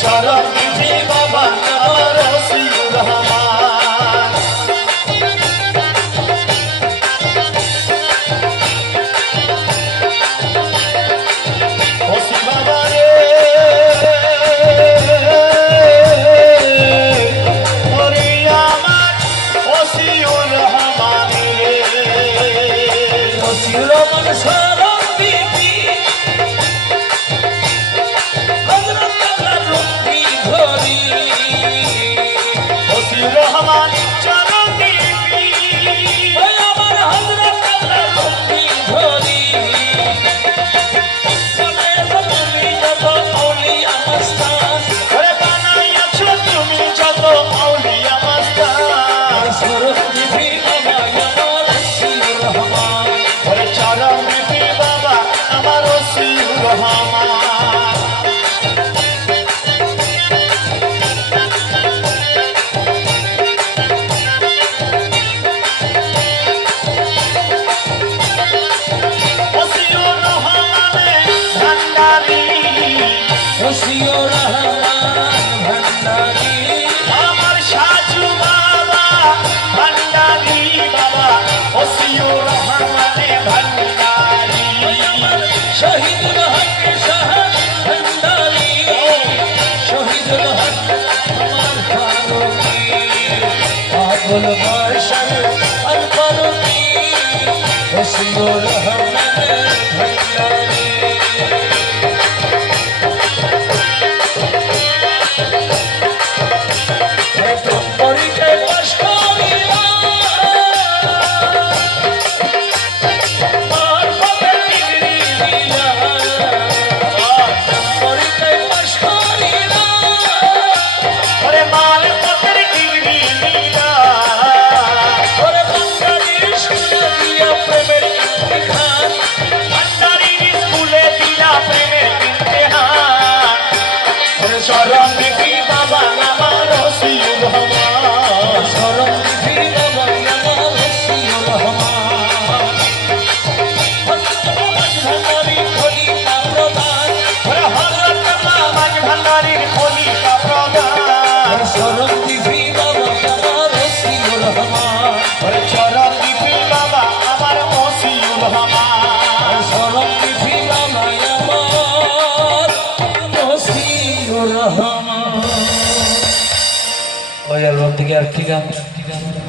চরণ বিধি বাবা আমার ওসিউর রহমান ওসি বাবা রে ওরে আমার ওসিউর রহমান রে ওসিউর রহমান চরণ বিধি রহমান চরণ বিধি আমার হযরত আল্লাহ রূপী ধরি তুমি যত আউলিয়া মাস্তান ওরে বানাইয়াছো তুমি যত আউলিয়া মাস্তান চরণ বিধি বাবা আমার ওসিউর রহমান ওরে চরণ বিধি বাবা আমার ওসিউর রহমান ওসিউর রহমান ভান্ডারী আমার সাজু বাবা ভান্ডারী বাবা ওসিউর রহমানে ভান্ডারী আমার শহীদুল হক শাহ ভান্ডারী শহীদুল হক আমার ফারুকী আবুল বাশর আল ফারুকী ওসিউর রহমানে ভান্ডারী চরণ বিধি বাবা আমার ওসিউর রহমান চরণ বিধি বাবা আমার ওসিউর রহমান ভান্ডারী খলিফা প্রধান হযরত আল্লাহ ভান্ডারীর খলিফা প্রধান চরণ বিধি বাবা আমার ওসিউর রহমান চরণ বিধি বাবা আমার ওসিউর রহমান চরণ বিধি বাবা আমার ওসিউর রহমান ওই অ্যালবাম থেকে আরেকটি গান